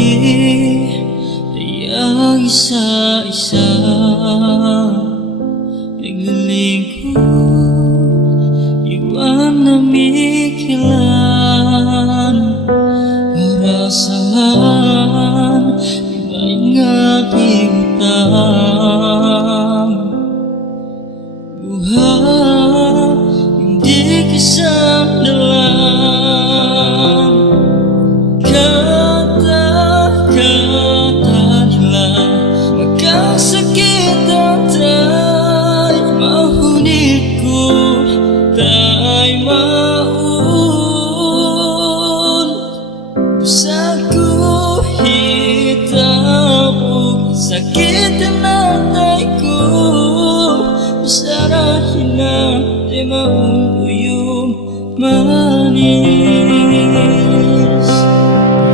ay ang isa-isa naglilingkod, iwan na mikilan para saan iba'y aking utang. Buhay hindi kasandalan, kata-kata nila magkasakitan tayo, mahunit ko tayo maun. Sa hitap sakit na natay ko, pasarahin na di mauyong manis.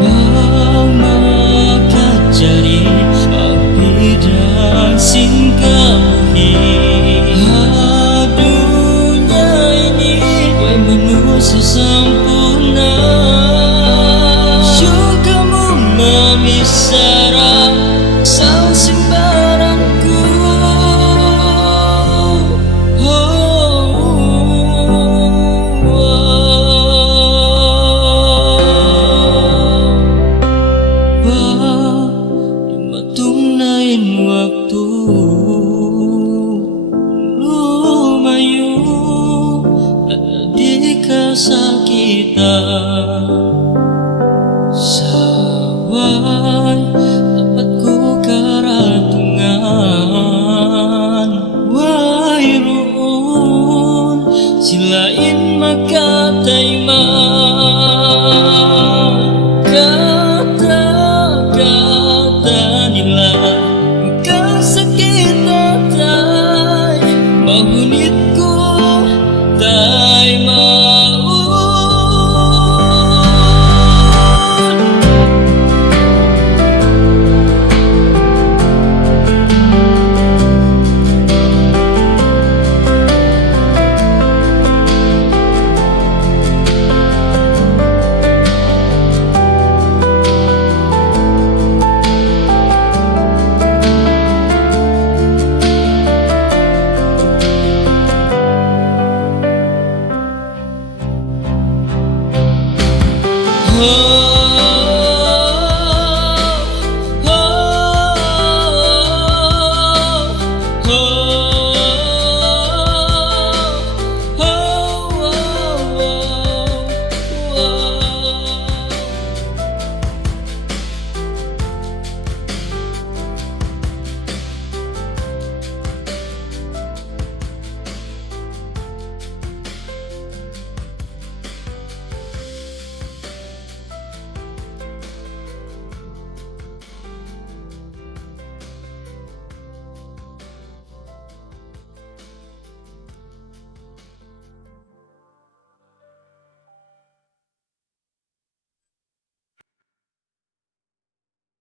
Ang makajari magbidang singkamuhi, dunya ini way manusa sampunan. Syuka mo mamisara sa simbaran ko. Di matunay ang waktu